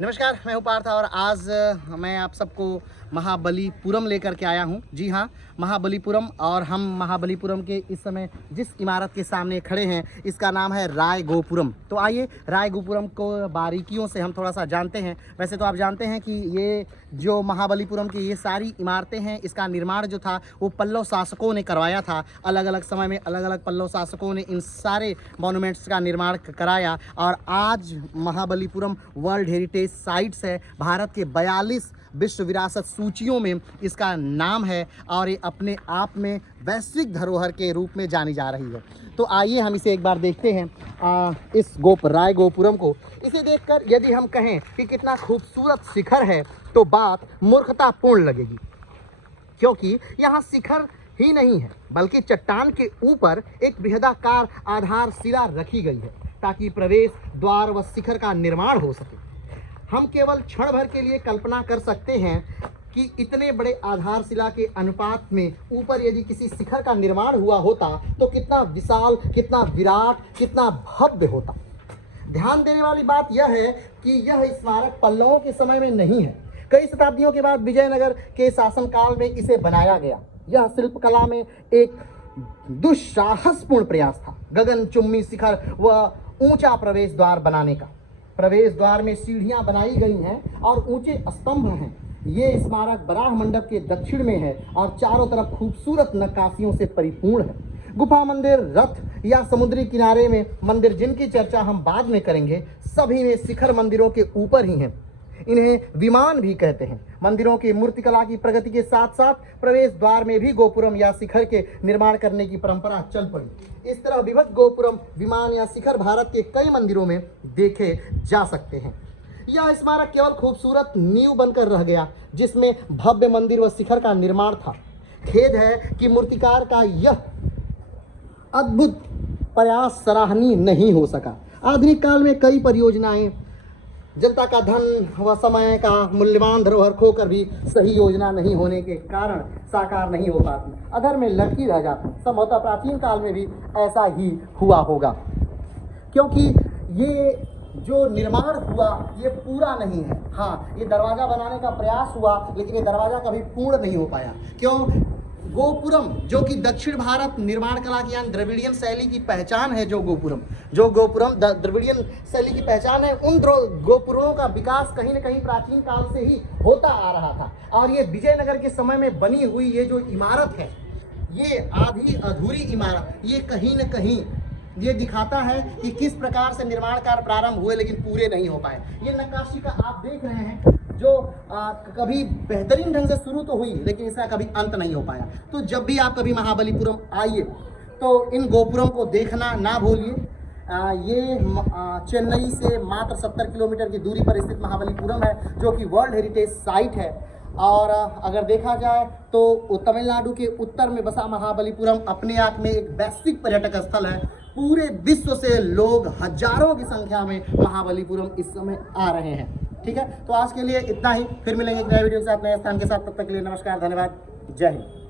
नमस्कार, मैं हूँ पार्थ और आज मैं आप सबको महाबलीपुरम लेकर के आया हूँ। जी हाँ, महाबलीपुरम। और हम महाबलीपुरम के इस समय जिस इमारत के सामने खड़े हैं इसका नाम है राय गोपुरम। तो आइए राय गोपुरम को बारीकियों से हम थोड़ा सा जानते हैं। वैसे तो आप जानते हैं कि ये जो महाबलीपुरम की ये सारी इमारतें हैं, इसका निर्माण जो था वो पल्लव शासकों ने करवाया था। अलग अलग समय में अलग अलग पल्लव शासकों ने इन सारे मॉन्यूमेंट्स का निर्माण कराया और आज महाबलीपुरम वर्ल्ड हेरिटेज साइट्स है। भारत के 42 विश्व विरासत सूचियों में इसका नाम है और ये अपने आप में वैश्विक धरोहर के रूप में जानी जा रही है। तो आइए हम इसे एक बार देखते हैं। इस राय गोपुरम को इसे देखकर यदि हम कहें कि कितना खूबसूरत शिखर है तो बात मूर्खतापूर्ण लगेगी, क्योंकि यहाँ शिखर ही नहीं है बल्कि चट्टान के ऊपर एक बृहदाकार आधारशिला रखी गई है ताकि प्रवेश द्वार व शिखर का निर्माण हो सके। हम केवल क्षण भर के लिए कल्पना कर सकते हैं कि इतने बड़े आधारशिला के अनुपात में ऊपर यदि किसी शिखर का निर्माण हुआ होता तो कितना विशाल, कितना विराट, कितना भव्य होता। ध्यान देने वाली बात यह है कि यह स्मारक पल्लवों के समय में नहीं है। कई शताब्दियों के बाद विजयनगर के शासनकाल में इसे बनाया गया। यह शिल्पकला में एक दुस्साहसपूर्ण प्रयास था। गगनचुम्बी शिखर व ऊंचा प्रवेश द्वार बनाने का। प्रवेश द्वार में सीढ़ियां बनाई गई हैं और ऊंचे स्तंभ हैं। ये स्मारक बराह मंडप के दक्षिण में है और चारों तरफ खूबसूरत नक्काशियों से परिपूर्ण है। गुफा मंदिर, रथ या समुद्री किनारे में मंदिर जिनकी चर्चा हम बाद में करेंगे, सभी वे शिखर मंदिरों के ऊपर ही हैं। इन्हें विमान भी कहते हैं। मंदिरों की मूर्तिकला की प्रगति के साथ साथ प्रवेश द्वार में भी गोपुरम या शिखर के निर्माण करने की परंपरा चल पड़ी। इस तरह विभक्त गोपुरम, विमान या शिखर भारत के कई मंदिरों में देखे जा सकते हैं। यह स्मारक केवल खूबसूरत नींव बनकर रह गया जिसमें भव्य मंदिर व शिखर का निर्माण था। खेद है कि मूर्तिकार का यह अद्भुत प्रयास सराहनीय नहीं हो सका। आधुनिक काल में कई परियोजनाएं जनता का धन व समय का मूल्यवान धरोहर खोकर भी सही योजना नहीं होने के कारण साकार नहीं हो पाती, अधर में लटकी रह जाती। संभवतः प्राचीन काल में भी ऐसा ही हुआ होगा, क्योंकि ये जो निर्माण हुआ ये पूरा नहीं है। हाँ, ये दरवाज़ा बनाने का प्रयास हुआ लेकिन ये दरवाज़ा कभी पूर्ण नहीं हो पाया। क्यों? गोपुरम जो कि दक्षिण भारत निर्माण कला की यानी द्रविड़ियन शैली की पहचान है, जो गोपुरम द्रविड़ियन शैली की पहचान है, उन गोपुरमों का विकास कहीं न कहीं प्राचीन काल से ही होता आ रहा था। और ये विजयनगर के समय में बनी हुई ये जो इमारत है, ये आधी अधूरी इमारत, ये कहीं न कहीं ये दिखाता है कि किस प्रकार से निर्माण कार्य प्रारंभ हुए लेकिन पूरे नहीं हो पाए। ये नक्काशी का आप देख रहे हैं जो कभी बेहतरीन ढंग से शुरू तो हुई लेकिन इसका कभी अंत नहीं हो पाया। तो जब भी आप कभी महाबलीपुरम आइए तो इन गोपुरम को देखना ना भूलिए। ये चेन्नई से मात्र 70 किलोमीटर की दूरी पर स्थित महाबलीपुरम है जो कि वर्ल्ड हेरिटेज साइट है। और अगर देखा जाए तो तमिलनाडु के उत्तर में बसा महाबलीपुरम अपने आप में एक वैश्विक पर्यटक स्थल है। पूरे विश्व से लोग हजारों की संख्या में महाबलीपुरम इस समय आ रहे हैं। ठीक है, तो आज के लिए इतना ही। फिर मिलेंगे एक नए वीडियो के साथ, नए स्थान के साथ। तब तक के लिए नमस्कार, धन्यवाद, जय हिंद।